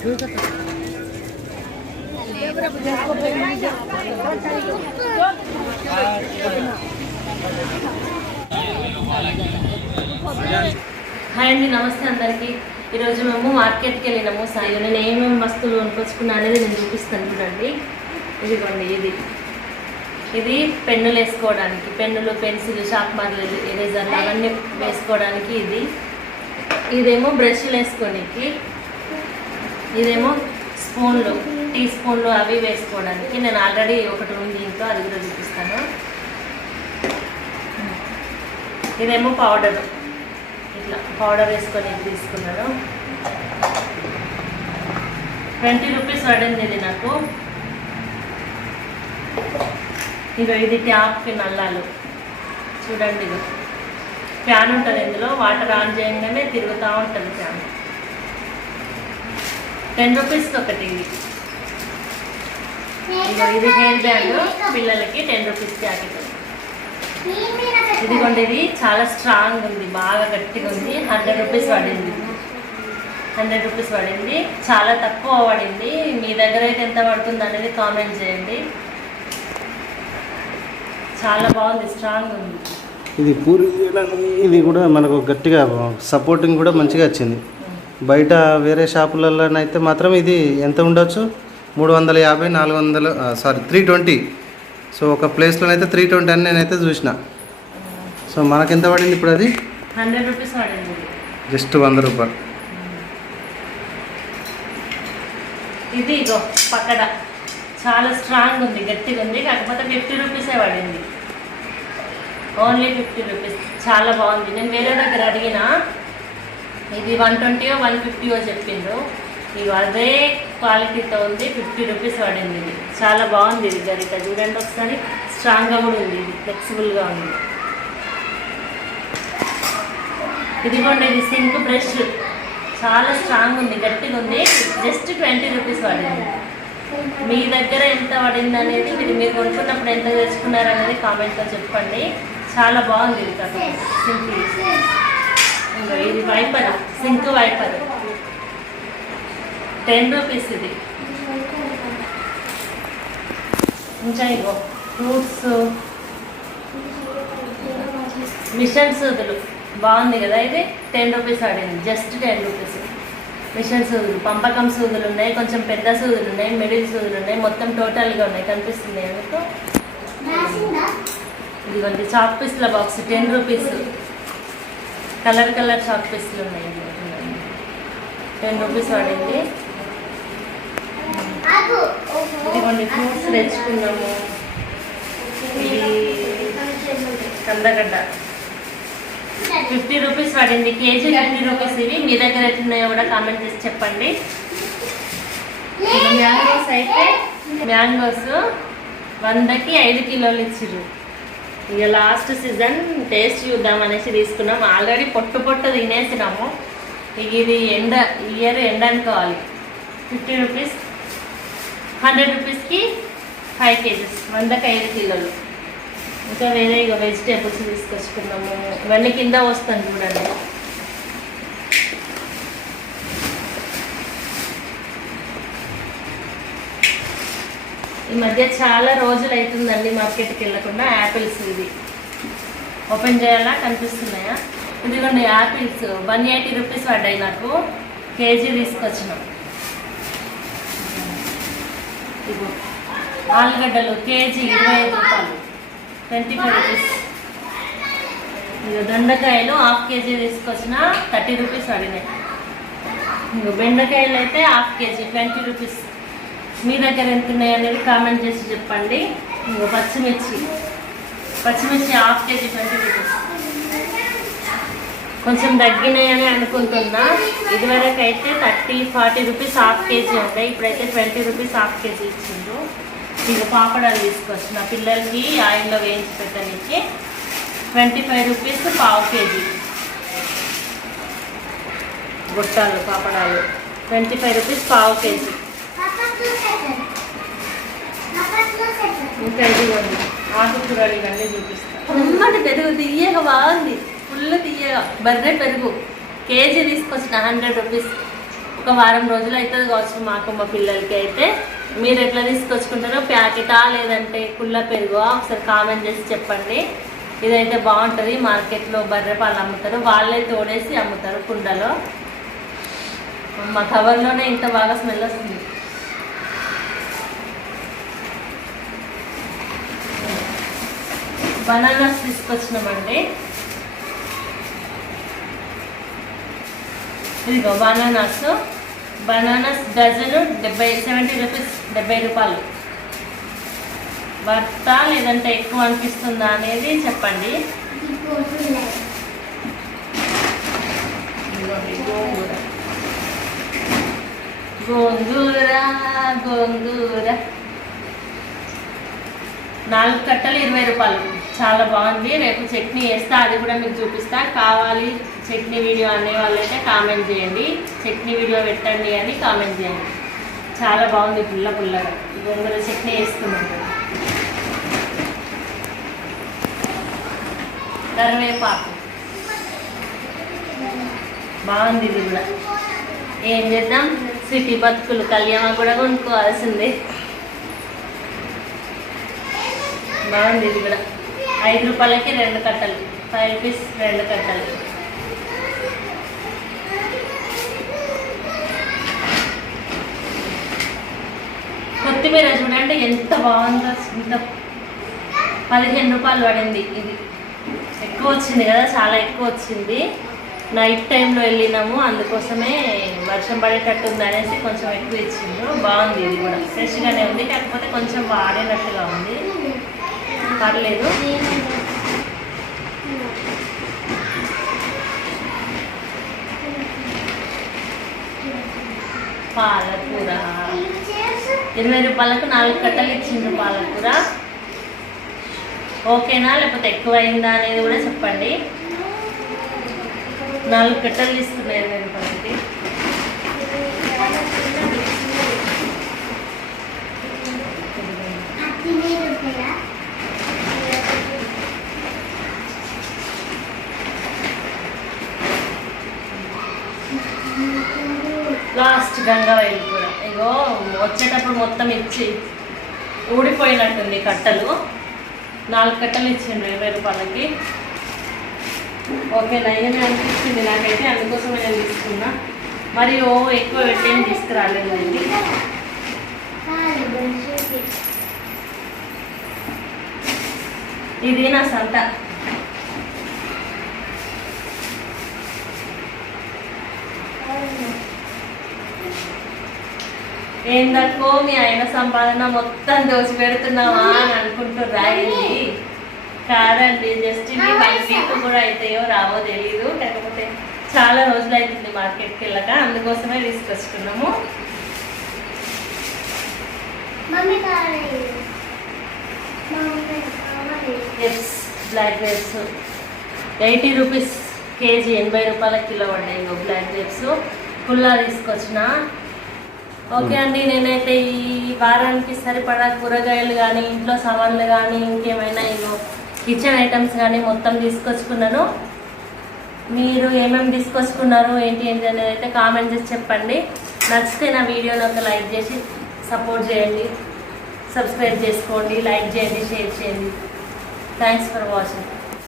Hi అండి, నమస్తే అందరికీ. ఈరోజు మేము మార్కెట్కి వెళ్ళినాము. సాయి నేను ఏమేమి వస్తువులు కొనుక్కొచ్చుకున్నా అనేది నేను చూపిస్తాను చూడండి. ఇదిగోండి, ఇది పెన్నులు వేసుకోవడానికి, పెన్నులు, పెన్సిల్, షార్ప్నర్లు, ఎరేజర్లు అవన్నీ వేసుకోవడానికి. ఇదేమో బ్రష్లు వేసుకోనికి, ఇదేమో స్పూన్లు, టీ స్పూన్లు అవి వేసుకోవడానికి. నేను ఆల్రెడీ ఒకటి ఉంది ఇంట్లో, అది కూడా చూపిస్తాను. ఇదేమో పౌడర్, ఇట్లా పౌడర్ వేసుకొని తీసుకున్నాను. 20 రూపీస్ పడింది ఇది నాకు. ఇది ట్యాప్కి నల్లాలు చూడండి. ఇది ఫ్యాన్ ఉంటుంది, ఇందులో వాటర్ ఆన్ చేయగానే తిరుగుతూ ఉంటుంది ఫ్యాన్. 10 రూపీస్కి ఒకటి. ఇది హెయిర్ బ్యాండ్ పిల్లలకి 10 రూపీస్ ప్యాకెట్. ఇదిగోండి, ఇది చాలా స్ట్రాంగ్ ఉంది, బాగా గట్టిగా ఉంది. 100 రూపీస్ పడింది. 100 రూపీస్ పడింది, చాలా తక్కువ పడింది. మీ దగ్గర అయితే ఎంత పడుతుంది అనేది కామెంట్ చేయండి. చాలా బాగుంది, స్ట్రాంగ్ ఉంది. ఇది పూరి ఇది కూడా మనకు గట్టిగా సపోర్టింగ్ కూడా మంచిగా వచ్చింది. బయట వేరే షాపులలోనైతే మాత్రం ఇది ఎంత ఉండొచ్చు, 350, 400, 320. సో ఒక ప్లేస్లోనైతే 320 అని నేనైతే చూసిన. సో మనకెంత పడింది ఇప్పుడు? అది 100 రూపీస్ పడింది, జస్ట్ 100 రూపాయలు. ఇది ఇగో పక్కన చాలా స్ట్రాంగ్ ఉంది, గట్టిగా ఉంది. కాకపోతే 50 రూపీసే పడింది, ఓన్లీ 50 రూపీస్. చాలా బాగుంది. నేను వేరే దగ్గర అడిగినా, ఇది 120, 150 చెప్పిండ్రు. ఇవి అదే క్వాలిటీతో ఉంది, 50 రూపీస్ పడింది. ఇది చాలా బాగుంది. ఇది గరిట చూడండి ఒకసారి, స్ట్రాంగ్గా కూడా ఉంది, ఇది ఫ్లెక్సిబుల్గా ఉంది. ఇదిగోండి, ఇది సింక్ బ్రష్, చాలా స్ట్రాంగ్ ఉంది, గట్టిగా ఉంది. జస్ట్ 20 రూపీస్ పడింది. మీ దగ్గర ఎంత పడింది అనేది, మీరు కొనుక్కున్నప్పుడు ఎంత తెచ్చుకున్నారు అనేది కామెంట్లో చెప్పండి. చాలా బాగుంది ఇది కదా, సింపుల్. ఇది వైపర్, సింక్ వైపర్, 10 రూపీస్ ఇది. ఇంకా ఇగో ఫ్రూట్స్, మిషన్ సూదులు బాగుంది కదా. ఇది 10 రూపీస్ పడింది, జస్ట్ 10 రూపీస్. మిషన్ సూదులు, పంపకం సూదులు ఉన్నాయి, కొంచెం పెద్ద సూదులు ఉన్నాయి, మిడిల్ సూదులు ఉన్నాయి, మొత్తం టోటల్గా ఉన్నాయి. కనిపిస్తుంది మీకు? ఇదిగోండి చాక్ పీస్ల బాక్స్, 10 రూపీస్. కలర్ చాక్ పీస్లు ఉన్నాయి, 10 రూపీస్ పడింది. ఇదిగోండి ఫ్రూట్స్ తెచ్చుకున్నాము. ఇది కందగడ్డ 50 రూపీస్ పడింది, కేజీ 50 రూపీస్. ఇవి మీ దగ్గర ఎట్లున్నాయో కూడా కామెంట్ చేసి చెప్పండి. మ్యాంగోస్ అయితే మ్యాంగోస్ 100కి 5 కిలోలు ఇచ్చిర్రు. ఇక లాస్ట్ సీజన్ టేస్ట్ చూద్దాం అనేసి తీసుకున్నాం. ఆల్రెడీ పొట్టు తినేసినాము. ఇక ఇది ఇయర్ ఎండ అనుకోవాలి. 50 రూపీస్. 100 రూపీస్కి 5 కేజీస్, 100కి 5 కిలోలు. ఇంకా వేరే ఇక వెజిటేబుల్స్ తీసుకొచ్చుకున్నాము. ఇవన్నీ కింద వస్తాను చూడండి. ఈ మధ్య చాలా రోజులు అవుతుందండి మార్కెట్కి వెళ్ళకుండా. యాపిల్స్ ఇది ఓపెన్ చేయాలా, కనిపిస్తున్నాయా? ఇదిగోండి యాపిల్స్ 180 రూపీస్ పడ్డాయి నాకు. కేజీ తీసుకొచ్చినాం. ఇగో ఆలుగడ్డలు కేజీ 25 రూపాయలు, 25 రూపీస్. ఇక దొండకాయలు హాఫ్ కేజీ తీసుకొచ్చిన 30 రూపీస్ పడినాయి. ఇక బెండకాయలు అయితే హాఫ్ కేజీ 20 రూపీస్. మీ దగ్గర ఎంత ఉన్నాయి అనేది కామెంట్ చేసి చెప్పండి. ఇంకో పచ్చిమిర్చి హాఫ్ కేజీ 20 రూపీస్. కొంచెం తగ్గినాయని అనుకుంటున్నా. ఇదివరకు అయితే 30-40 రూపీస్ హాఫ్ కేజీ ఉంటాయి, ఇప్పుడైతే 20 రూపీస్ హాఫ్ కేజీ ఇచ్చిండ్రు. ఇక పాపడాలు తీసుకొచ్చిన పిల్లలకి ఆయిల్లో వేయించి పెట్టడానికి 25 రూపీస్ పావు కేజీ. గుట్టాలు పాపడాలు 25 రూపీస్ పావు కేజీ. ఇంకా ఇదిగోండి ఆకుకూరలు ఇవన్నీ చూపిస్తాను. పెరుగు తీయగా బాగుంది, ఫుల్ తీయగా. బర్రె పెరుగు కేజీ తీసుకొచ్చిన 100 రూపీస్. ఒక వారం రోజులు అవుతుంది కావచ్చు మాకు మా పిల్లలకి. అయితే మీరు ఎట్లా తీసుకొచ్చుకుంటారో, ప్యాకెటా లేదంటే కుళ్ళ పెరుగు, ఒకసారి కామెంట్ చేసి చెప్పండి. ఇదైతే బాగుంటుంది. మార్కెట్లో బర్రె పాలు అమ్ముతారు, వాళ్ళే తోడేసి అమ్ముతారు కుండలో. మా కవర్లోనే ఇంత బాగా స్మెల్ వస్తుంది. బనానాస్ తీసుకొచ్చినామండి. ఇదిగో బనానాస్ డజను 70 రూపీస్, 70 రూపాయలు. భర్త లేదంటే ఎక్కువ అనిపిస్తుందా అనేది చెప్పండి. గోంగూర 4 కట్టలు 20 రూపాయలు. చాలా బాగుంది. రేపు చట్నీ వేస్తా, అది కూడా మీకు చూపిస్తా. కావాలి చట్నీ వీడియో అనే వాళ్ళైతే కామెంట్ చేయండి, చట్నీ వీడియో పెట్టండి అని కామెంట్ చేయండి. చాలా బాగుంది, పుల్లగా గోంగూర చట్నీ వేస్తున్నాం. కరివేపాకు బాగుంది. ఇది కూడా ఏం చేద్దాం, సిటీ బతుకులు, కళ్యాణం కూడా కొనుక్కోవాల్సిందే. బాగుంది. ఇది కూడా 5 రూపాయలకి 2 కట్టలు, 5 రూపీస్ 2 కట్టలు. కొత్తిమీర చూడండి ఎంత బాగుందో. ఇంత 15 రూపాయలు పడింది. ఇది ఎక్కువ వచ్చింది కదా, చాలా ఎక్కువ వచ్చింది. నైట్ టైంలో వెళ్ళినాము, అందుకోసమే వర్షం పడేటట్టు ఉంది అనేసి కొంచెం ఎక్కువ ఇచ్చిండ్రు. బాగుంది. ఇది కూడా ఫ్రెష్గానే ఉంది, కాకపోతే కొంచెం వాడినట్టుగా ఉంది. పర్లేదు. పాలకూర 20 రూపాయలకు 4 కట్టలు ఇచ్చిండ్రు. పాలకూర ఓకేనా లేకపోతే ఎక్కువ అయిందా అనేది కూడా చెప్పండి. 4 కట్టలు ఇస్తున్నాయి 20 రూపాయలకి. లాస్ట్ గంగవాయిల్ కూర. ఇగో వచ్చేటప్పుడు మొత్తం ఇచ్చి ఊడిపోయినట్టుంది కట్టలు. 4 కట్టలు ఇచ్చిండ్రు 20 రూపాయలకి. ఓకే, నయ్యనే అనిపిస్తుంది నాకైతే, అందుకోసం నేను తీసుకున్నా. మరి ఎక్కువ పెట్టేం తీసుకురాలేదు అండి. ఇది నా సంత. ఏందక్కో మీ ఆయన సంపాదన మొత్తం దోచి పెడుతున్నావా అని అనుకుంటుర్రా? ఏంది? కాదండి, జస్ట్ ఇది 1 వీక్ కూడా అవుతాయో రావో తెలీదు. కాకపోతే చాలా రోజులు అవుతుంది మార్కెట్కి వెళ్ళక, అందుకోసమే తీసుకొచ్చుకున్నాము. Grapes, black grapes 80 rupees KG, 80 రూపాయల కిలో పడ్డాయి. బ్లాక్ గ్రేప్స్ కుల్లా తీసుకొచ్చిన. ఓకే అండి, నేనైతే ఈ వారానికి సరిపడా కూరగాయలు కానీ, ఇంట్లో సామాన్లు కానీ, ఇంకేమైనా కిచెన్ ఐటమ్స్ కానీ మొత్తం తీసుకొచ్చుకున్నాను. మీరు ఏమేమి తీసుకొచ్చుకున్నారు ఏంటి అనేది అయితే కామెంట్ చేసి చెప్పండి. నచ్చితే నా వీడియోని ఒక లైక్ చేసి సపోర్ట్ చేయండి, సబ్స్క్రైబ్ చేసుకోండి, లైక్ చేయండి, షేర్ చేయండి. Thanks for watching.